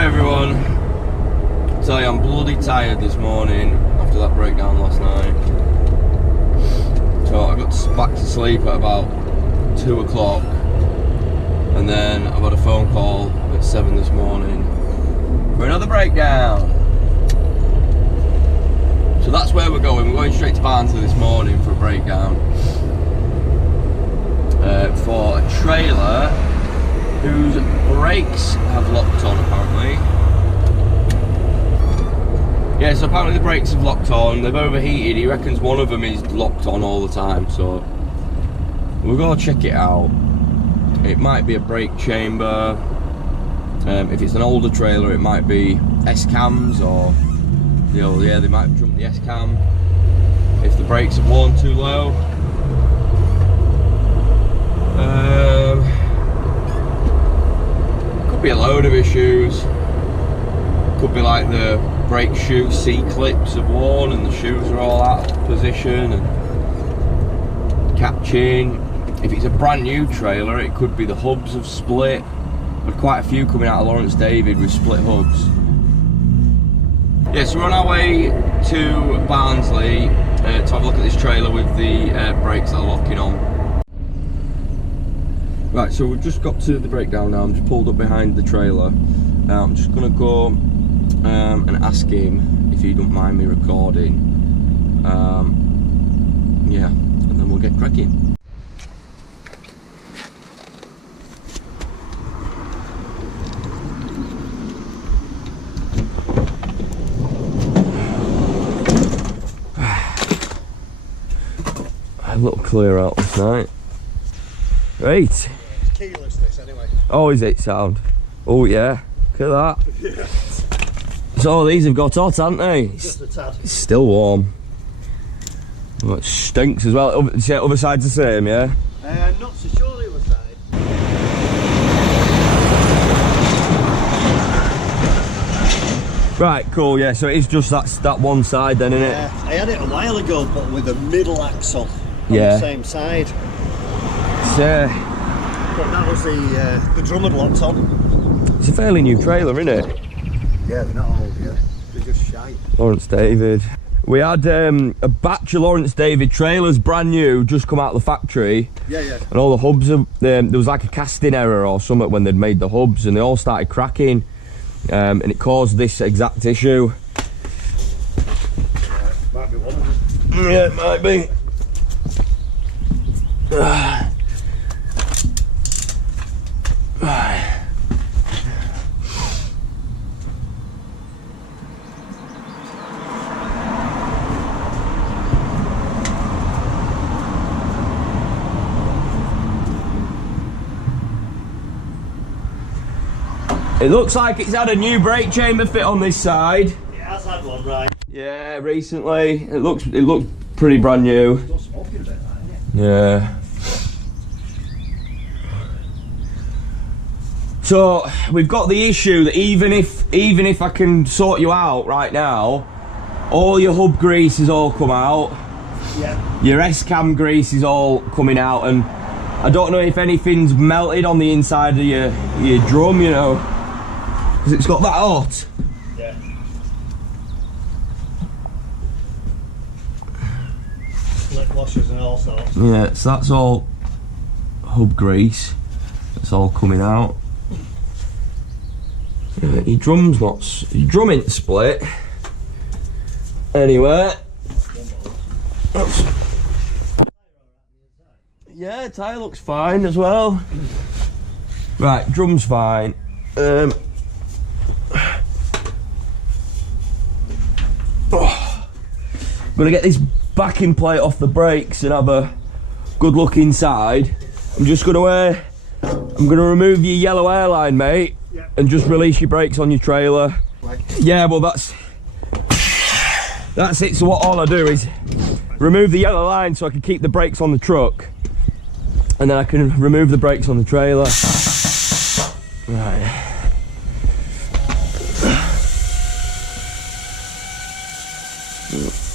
Hi everyone. I tell you, I'm bloody tired this morning after that breakdown last night. So I got back to sleep at about 2 o'clock, and then I've had a phone call at 7 this morning for another breakdown. So that's where we're going. We're going straight to Barnsley this morning for a breakdown for a trailer whose brakes have locked on apparently. Yeah, so apparently the brakes have locked on, they've overheated. He reckons one of them is locked on all the time, so we're going to check it out. It might be a brake chamber. If it's an older trailer, it might be S-cams, or yeah, they might have jumped the S-cam if the brakes have worn too low. Could be a load of issues. Could be like the brake shoe C-clips have worn and the shoes are all out of position and catching. If it's a brand new trailer, it could be the hubs have split. But quite a few coming out of Lawrence David with split hubs. Yeah, so we're on our way to Barnsley to have a look at this trailer with the brakes that are locking on. Right, so we've just got to the breakdown now. I'm just pulled up behind the trailer. I'm just going to go and ask him if he don't mind me recording. Yeah, and then we'll get cracking. A little clear out this night. Right. It's keyless this anyway. Oh, is it sound? Oh yeah, look at that. Yeah. So these have got hot, haven't they? Just a tad. It's still warm. Oh, it stinks as well. Other side's the same, yeah? I'm not so sure the other side. Right, cool, yeah, so it is just that one side then, isn't it? Yeah, I had it a while ago, but with the middle axle on Yeah. the same side. It's, But that was the drum had locked on. it's a fairly new trailer, isn't it? Yeah, they're not old yet. They're just shite. Lawrence David. We had a batch of Lawrence David trailers, brand new, just come out of the factory. Yeah, yeah. And all the hubs, there was like a casting error or something when they'd made the hubs, and they all started cracking. And it caused this exact issue. Might be one of them. Yeah, it might be. It looks like it's had a new brake chamber fit on this side. It has had one, right? Yeah, recently. It looks pretty brand new. Still smoking a bit, isn't it? Yeah. So we've got the issue that even if I can sort you out right now, all your hub grease has all come out. Yeah. Your S-cam grease is all coming out, and I don't know if anything's melted on the inside of your drum, you know, because it's got that hot. Yeah. Split washers and all sorts. Yeah, so that's all hub grease. It's all coming out. Your drum ain't split. Anyway. Yeah, tyre looks fine as well. Right, drum's fine. I'm gonna get this backing plate off the brakes and have a good look inside. I'm gonna remove your yellow airline, mate. Yeah. And just release your brakes on your trailer. Right. Yeah, well that's it. So what all I do is remove the yellow line so I can keep the brakes on the truck, and then I can remove the brakes on the trailer. Right.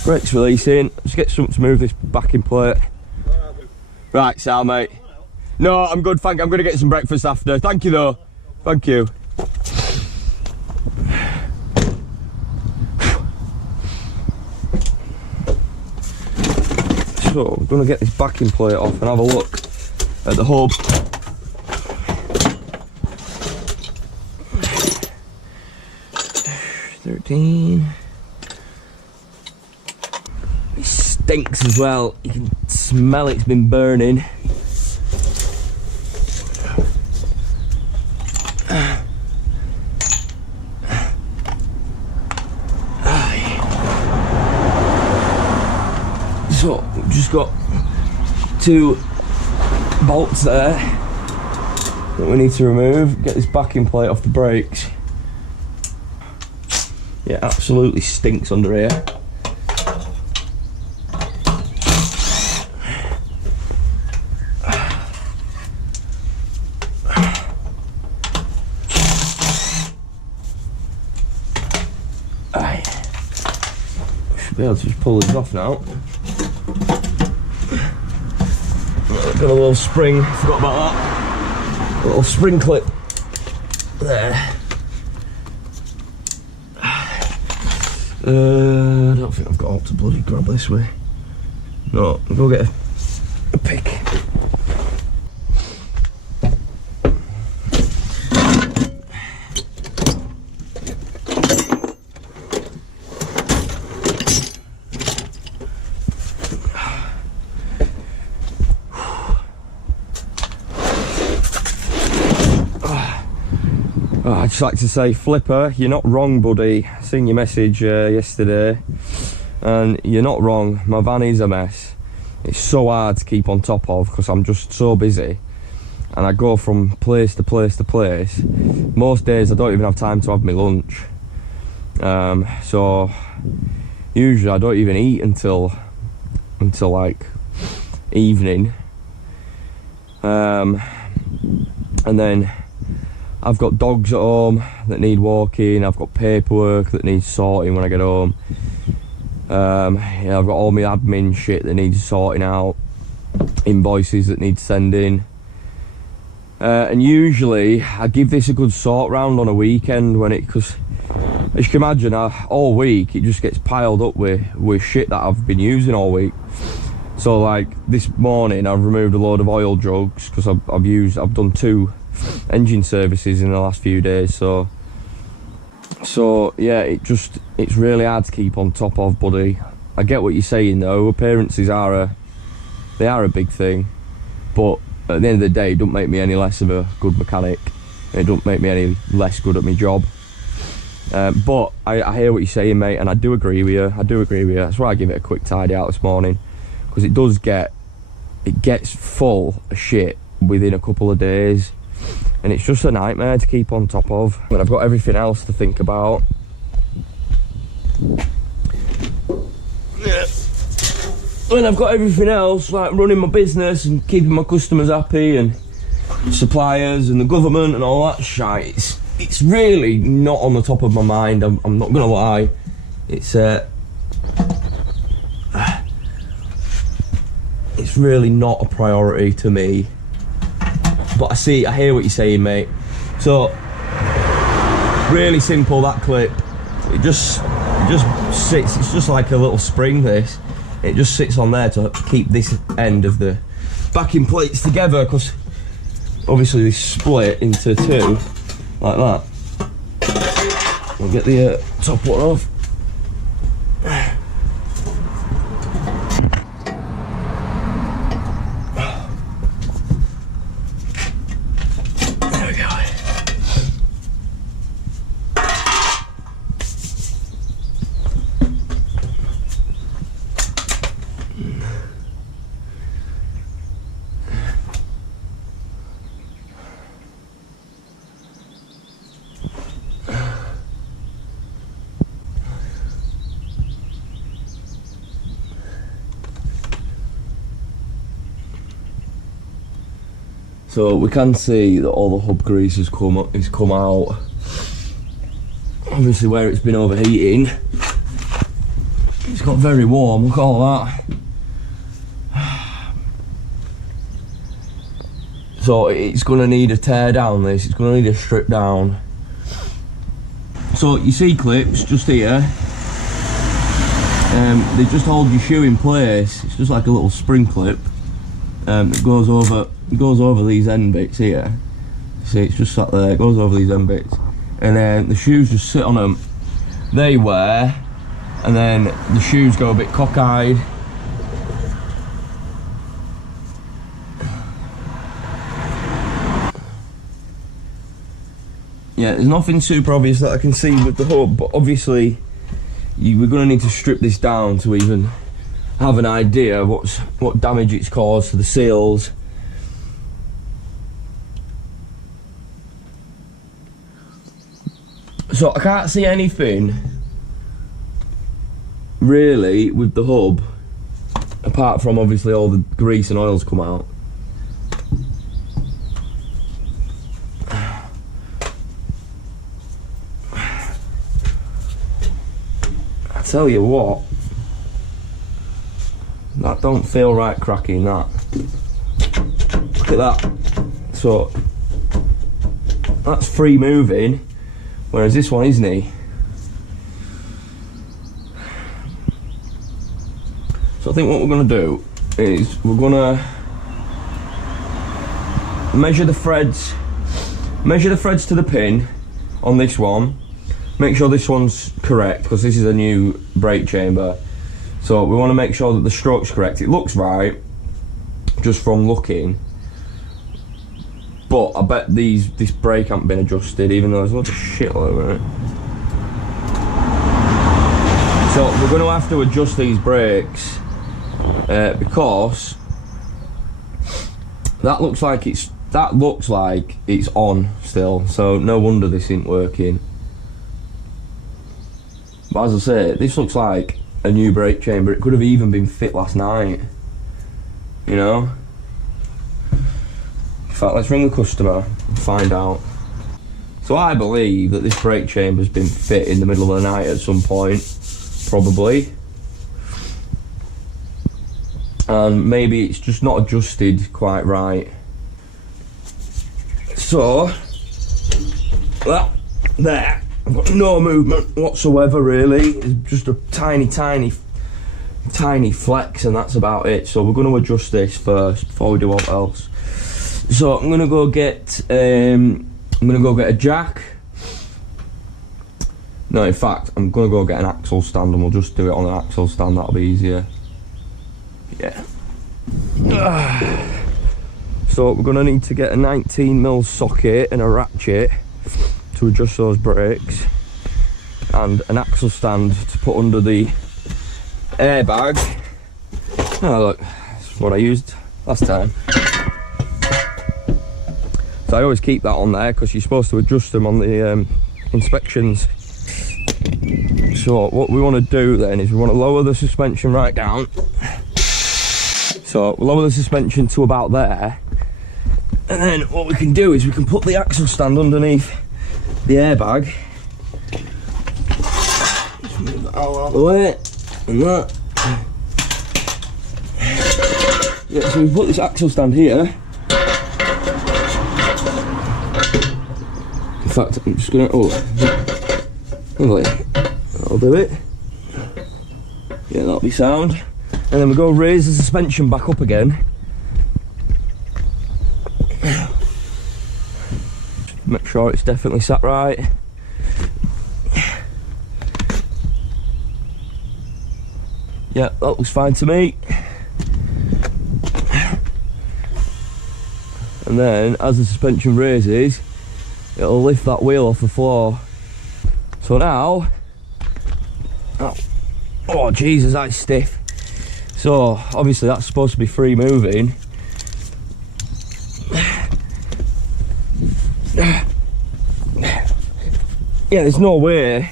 Brakes releasing. Let's get something to move this backing plate. Right, Sal, mate. No, I'm good, thank you. I'm going to get some breakfast after. Thank you, though. Thank you. So I'm going to get this backing plate off and have a look at the hub. $13. It stinks as well. You can smell it's been burning. So we've just got 2 bolts there that we need to remove. Get this backing plate off the brakes. Yeah, absolutely stinks under here. Should be able to just pull these off now. Got a little spring, forgot about that. A little spring clip there. I don't think I've got all to bloody grab this way. No, I'll go get a pick. I'd just like to say, Flipper, you're not wrong, buddy. I seen your message yesterday, and you're not wrong. My van is a mess. It's so hard to keep on top of because I'm just so busy, and I go from place to place to place. Most days I don't even have time to have my lunch. So usually I don't even eat until like evening. And then I've got dogs at home that need walking. I've got paperwork that needs sorting when I get home. Yeah, I've got all my admin shit that needs sorting out, invoices that need sending. And usually I give this a good sort round on a weekend because as you can imagine, all week it just gets piled up with shit that I've been using all week. So like this morning I've removed a load of oil jugs because I've done 2 engine services in the last few days, so yeah, it's really hard to keep on top of, buddy. I get what you're saying though. Appearances are a big thing, but at the end of the day it don't make me any less of a good mechanic. It don't make me any less good at my job. But I hear what you're saying, mate, and I do agree with you. That's why I give it a quick tidy out this morning, because it gets full of shit within a couple of days. And it's just a nightmare to keep on top of when I've got everything else to think about. When I've got everything else, like running my business and keeping my customers happy and suppliers and the government and all that shit, it's really not on the top of my mind. I'm not gonna lie. It's really not a priority to me. But I hear what you're saying, mate. So, really simple, that clip. It just sits, it's just like a little spring, this. It just sits on there to keep this end of the backing plates together, because obviously they split into 2, like that. We'll get the top one off. So we can see that all the hub grease has come out. Obviously where it's been overheating, it's got very warm, look at all that. So it's going to need a tear down, this, it's going to need a strip down. So you see clips just here, They just hold your shoe in place. It's just like a little spring clip that goes over these end bits here. See, it's just sat there. It goes over these end bits, and then the shoes just sit on them. They wear, and then the shoes go a bit cockeyed. Yeah, there's nothing super obvious that I can see with the hub, but obviously we're going to need to strip this down to even have an idea what damage it's caused to the seals. So I can't see anything really with the hub, apart from obviously all the grease and oils come out. Tell you what, that don't feel right cracking, that. Look at that. So that's free moving, whereas this one isn't. So I think what we're going to do is we're going to measure the threads to the pin on this one. Make sure this one's correct, because this is a new brake chamber. So we want to make sure that the stroke's correct. It looks right, just from looking. But I bet this brake hasn't been adjusted, even though there's loads of shit all over it. So we're going to have to adjust these brakes, because that looks like it's on still. So no wonder this isn't working. But as I say, this looks like a new brake chamber. It could have even been fit last night, you know? In fact, let's ring the customer and find out. So I believe that this brake chamber's been fit in the middle of the night at some point, probably. And maybe it's just not adjusted quite right. So, that there. I've got no movement whatsoever really. It's just a tiny flex, and that's about it. So we're going to adjust this first before we do all else. So I'm going to go get a jack. No, in fact, I'm going to go get an axle stand, and we'll just do it on an axle stand. That'll be easier. Yeah. So we're going to need to get a 19mm socket and a ratchet to adjust those brakes, and an axle stand to put under the airbag. Oh look, that's what I used last time. So I always keep that on there because you're supposed to adjust them on the inspections. So what we want to do then is we want to lower the suspension right down. So we'll lower the suspension to about there, and then what we can do is we can put the axle stand underneath the airbag. Just move that out of the way, and that. Yeah, so we put this axle stand here. In fact, I'm just gonna, lovely, that'll do it. Yeah, that'll be sound. And then we go raise the suspension back up again. Make sure it's definitely sat right. Yeah, that looks fine to me. And then as the suspension raises, it'll lift that wheel off the floor. So now, oh Jesus, that's stiff. So obviously that's supposed to be free moving. Yeah, there's no way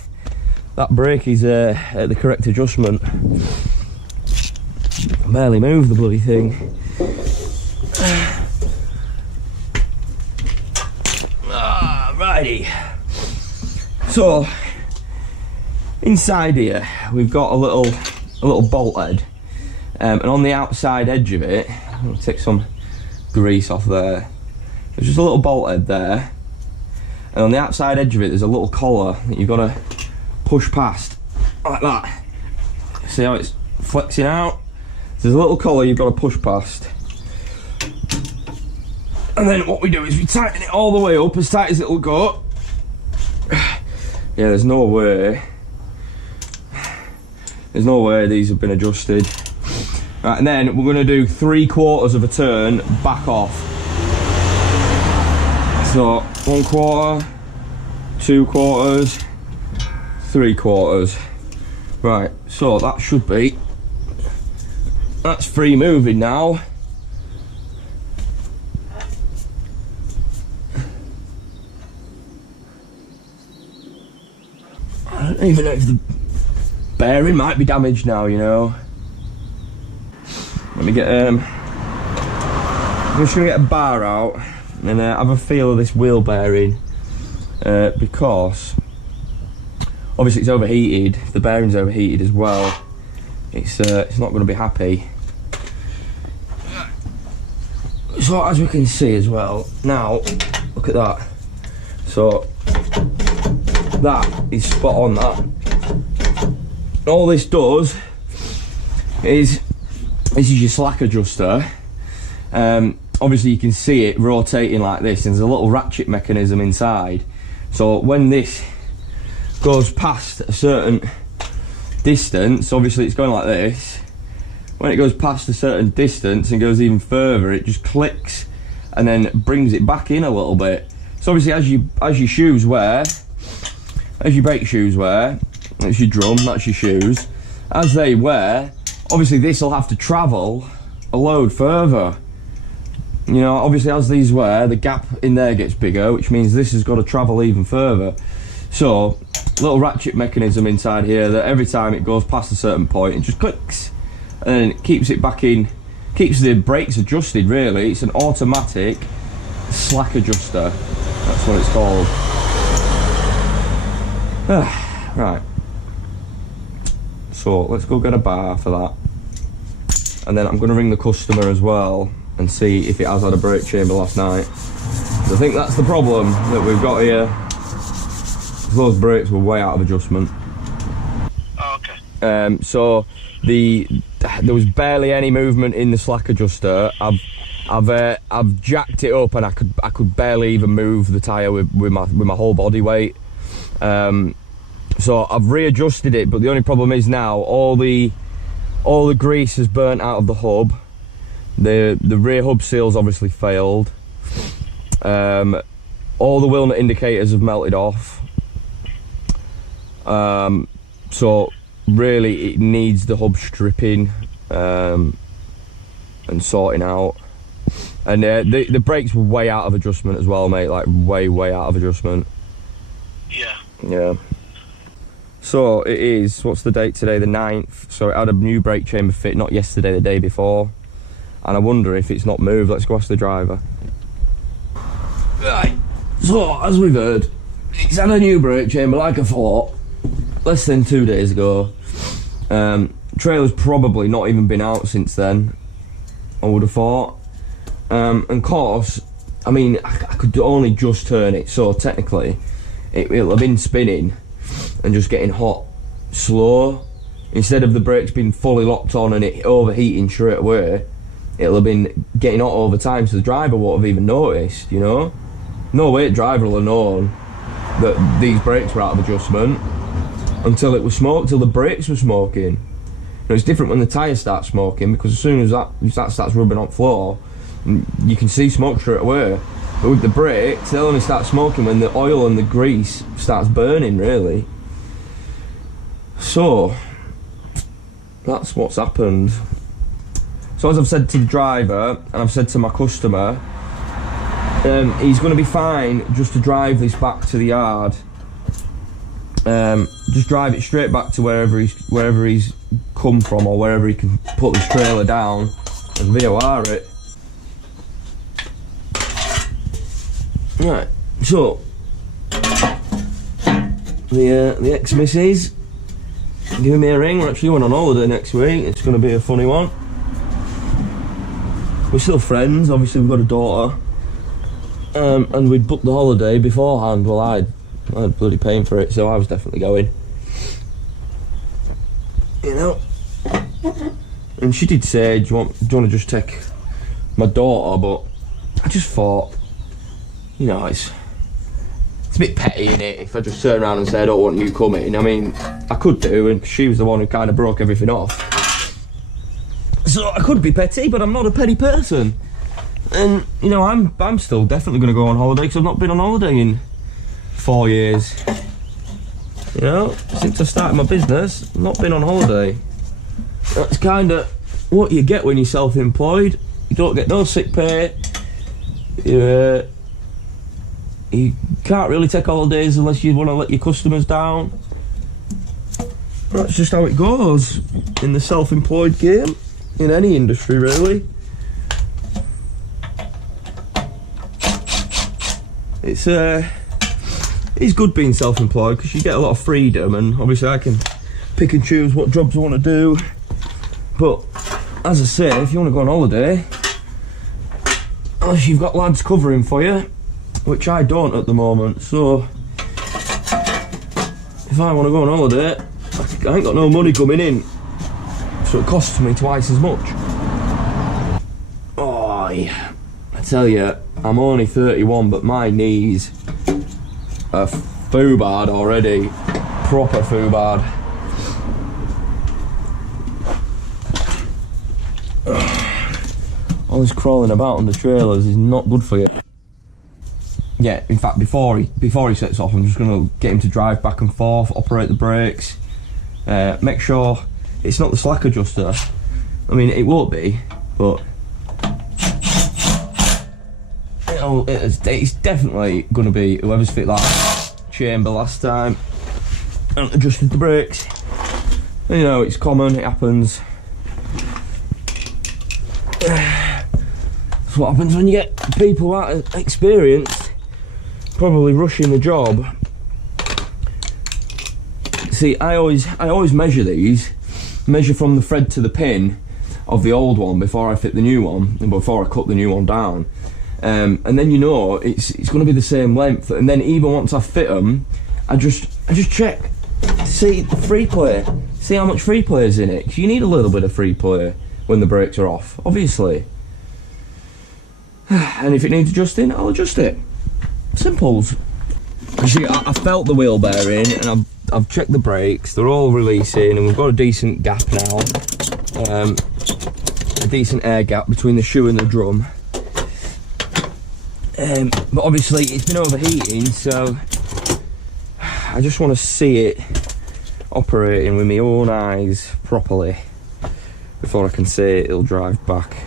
that brake is at the correct adjustment. I barely move the bloody thing. Righty. So inside here we've got a little bolt head, and on the outside edge of it, I'll take some grease off there. There's just a little bolt head there. And on the outside edge of it, there's a little collar that you've got to push past, like that. See how it's flexing out? There's a little collar you've got to push past. And then what we do is we tighten it all the way up as tight as it'll go. Yeah, there's no way these have been adjusted. Right, and then we're going to do 3/4 of a turn back off. So 1/4, 2/4, 3/4. Right, so that should be, that's free moving now. I don't even know if the bearing might be damaged now, you know. Let me get I'm just gonna get a bar out and have a feel of this wheel bearing, because obviously it's overheated. If the bearing's overheated as well, it's not going to be happy. So as we can see as well, now look at that. So that is spot on. That all this does is, this is your slack adjuster. Obviously you can see it rotating like this, and there's a little ratchet mechanism inside. So when this goes past a certain distance, obviously it's going like this. When it goes past a certain distance and goes even further, it just clicks and then brings it back in a little bit. So obviously as your shoes wear, as your brake shoes wear, that's your drum, that's your shoes, as they wear, obviously this will have to travel a load further. You know, obviously as these wear, the gap in there gets bigger, which means this has got to travel even further. So, little ratchet mechanism inside here that every time it goes past a certain point, it just clicks and then it keeps it back in, keeps the brakes adjusted really. It's an automatic slack adjuster, that's what it's called. Right, so let's go get a bar for that, and then I'm going to ring the customer as well and see if it has had a brake chamber last night. I think that's the problem that we've got here. Those brakes were way out of adjustment. Oh, okay. So there was barely any movement in the slack adjuster. I've jacked it up and I could barely even move the tyre with my whole body weight. So I've readjusted it, but the only problem is now all the grease has burnt out of the hub. The rear hub seal's obviously failed. All the wheel nut indicators have melted off. So really it needs the hub stripping and sorting out. And the brakes were way out of adjustment as well, mate, like way out of adjustment. Yeah. So it is, what's the date today? The 9th. So it had a new brake chamber fit, not yesterday, the day before. And I wonder if it's not moved. Let's go ask the driver. Right, so as we've heard, it's had a new brake chamber like I thought, less than 2 days ago. Trailer's probably not even been out since then, I would have thought. And of course, I mean, I could only just turn it, so technically it'll have been spinning and just getting hot slow. Instead of the brakes being fully locked on and it overheating straight away, it'll have been getting hot over time, so the driver won't have even noticed, you know? No way the driver will have known that these brakes were out of adjustment until it was smoked, till the brakes were smoking. You know, it's different when the tyre starts smoking, because as soon as that starts rubbing on floor, you can see smoke straight away. But with the brakes, they'll only start smoking when the oil and the grease starts burning, really. So that's what's happened. So as I've said to the driver, and I've said to my customer, he's going to be fine just to drive this back to the yard. Just drive it straight back to wherever he's come from, or wherever he can put his trailer down and VOR it. Right, so the ex-missus giving me a ring. We're actually going on holiday next week. It's going to be a funny one. We're still friends, obviously we've got a daughter, and we'd booked the holiday beforehand. Well, I'd bloody paying for it, so I was definitely going. You know, And she did say, do you want to just take my daughter? But I just thought, you know, it's a bit petty, innit, if I just turn around and say I don't want you coming. I mean, I could do, and she was the one who kind of broke everything off. So I could be petty, but I'm not a petty person. And, you know, I'm still definitely going to go on holiday, because I've not been on holiday in 4 years. You know, since I started my business, I've not been on holiday. That's kind of what you get when you're self-employed. You don't get no sick pay. You can't really take holidays unless you want to let your customers down. That's just how it goes in the self-employed game, in any industry really. It's good being self-employed because you get a lot of freedom, and obviously I can pick and choose what jobs I want to do. But as I say, if you want to go on holiday, unless you've got lads covering for you, which I don't at the moment, so if I want to go on holiday, I ain't got no money coming in, so it costs me twice as much. Oh, yeah. I tell you, I'm only 31, but my knees are foo-bad already, proper foo-bad. All this crawling about on the trailers is not good for you. Yeah, in fact, before he sets off, I'm just going to get him to drive back and forth, operate the brakes, make sure it's not the slack adjuster. I mean, it won't be, but it's definitely going to be whoever's fit that chamber last time and adjusted the brakes. And, you know, it's common, it happens. That's what happens when you get people that are experienced probably rushing the job. See, I always measure from the thread to the pin of the old one before I fit the new one, and before I cut the new one down. And then, you know, it's going to be the same length. And then even once I fit them, I just check to see the free play, see how much free play is in it. 'Cause you need a little bit of free play when the brakes are off, obviously. And if it needs adjusting, I'll adjust it. Simples. See, I felt the wheel bearing, and I've checked the brakes. They're all releasing, and we've got a decent gap now. A decent air gap between the shoe and the drum. But obviously it's been overheating, so I just want to see it operating with my own eyes properly before I can say it'll drive back.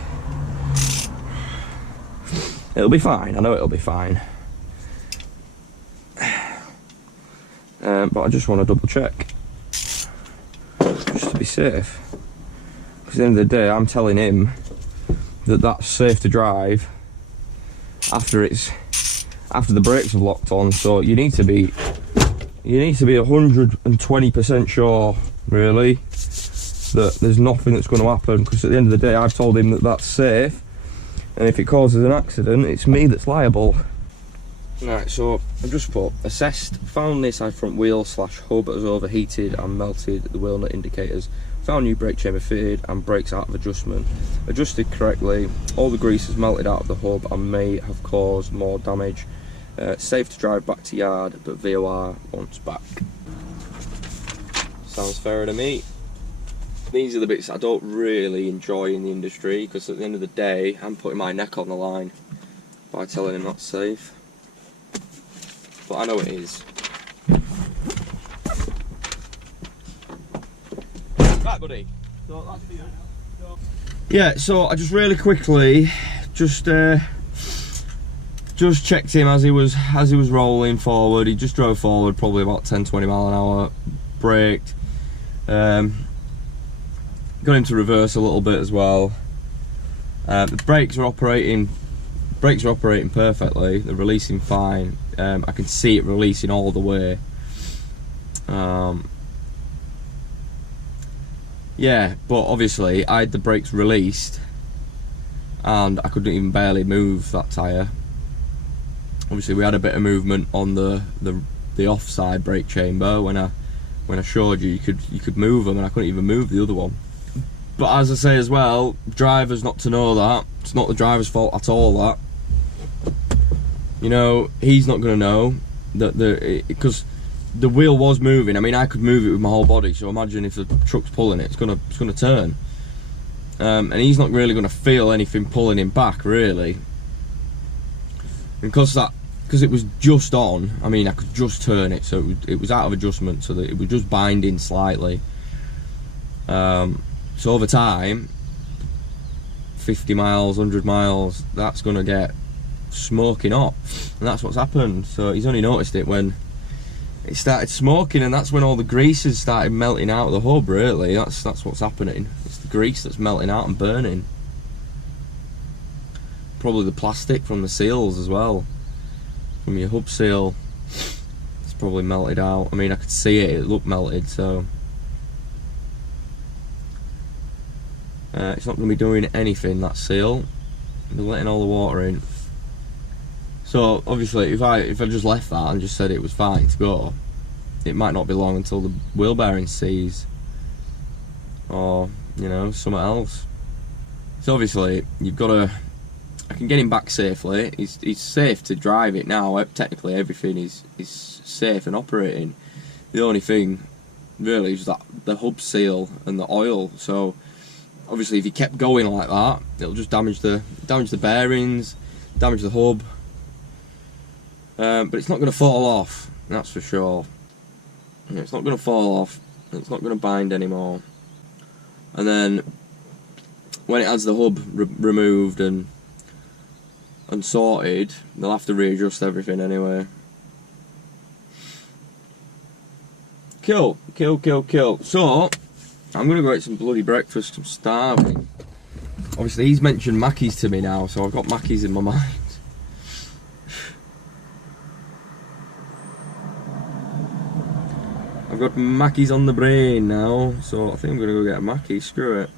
It'll be fine, I know it'll be fine. But I just want to double check, just to be safe. Because at the end of the day, I'm telling him that that's safe to drive after the brakes have locked on. So you need to be 120% sure, really, that there's nothing that's going to happen. Because at the end of the day, I've told him that that's safe, and if it causes an accident, it's me that's liable. Right, so I've just put assessed, found the side front wheel / hub has overheated and melted the wheel nut indicators, found new brake chamber fitted and brakes out of adjustment, adjusted correctly, all the grease has melted out of the hub and may have caused more damage, safe to drive back to yard but VOR wants back. Sounds fair to me. These are the bits I don't really enjoy in the industry, because at the end of the day I'm putting my neck on the line by telling him that's safe. But I know it is. Right, buddy. So that's for you. Yeah, so I just really quickly just checked him as he was rolling forward. He just drove forward probably about 10-20 mile an hour, braked. Got him to reverse a little bit as well. The brakes are operating perfectly. They're releasing fine. I can see it releasing all the way. Yeah, but obviously I had the brakes released and I couldn't even barely move that tyre. Obviously we had a bit of movement on the offside brake chamber when I showed you could move them, and I couldn't even move the other one. But as I say as well, drivers not to know that. It's not the driver's fault at all, that. You know, he's not going to know that because the wheel was moving. I mean, I could move it with my whole body, so imagine if the truck's pulling it, it's gonna turn. And he's not really going to feel anything pulling him back, really. And because it was just on, I mean, I could just turn it, so it was out of adjustment, so that it was just binding slightly. So over time, 50 miles, 100 miles, that's going to get smoking hot, and that's what's happened. So he's only noticed it when it started smoking, and that's when all the greases started melting out of the hub, really. That's what's happening. It's the grease that's melting out and burning. Probably the plastic from the seals as well. From your hub seal, it's probably melted out. I mean, I could see it looked melted, so it's not going to be doing anything, that seal. They're letting all the water in. So obviously, if I just left that and just said it was fine to go, it might not be long until the wheel bearing seize, or you know, something else. So obviously, you've got to. I can get him back safely. He's safe to drive it now. Technically, everything is safe and operating. The only thing really is that the hub seal and the oil. So obviously, if he kept going like that, it'll just damage the bearings, damage the hub. But it's not going to fall off, that's for sure. It's not going to fall off, it's not going to bind anymore. And then when it has the hub removed and sorted, they'll have to readjust everything anyway. Cool. So I'm going to go eat some bloody breakfast. I'm starving. Obviously he's mentioned Mackey's to me now, so I've got Mackey's in my mind. I've got Mackey's on the brain now, so I think I'm going to go get a Mackey, screw it.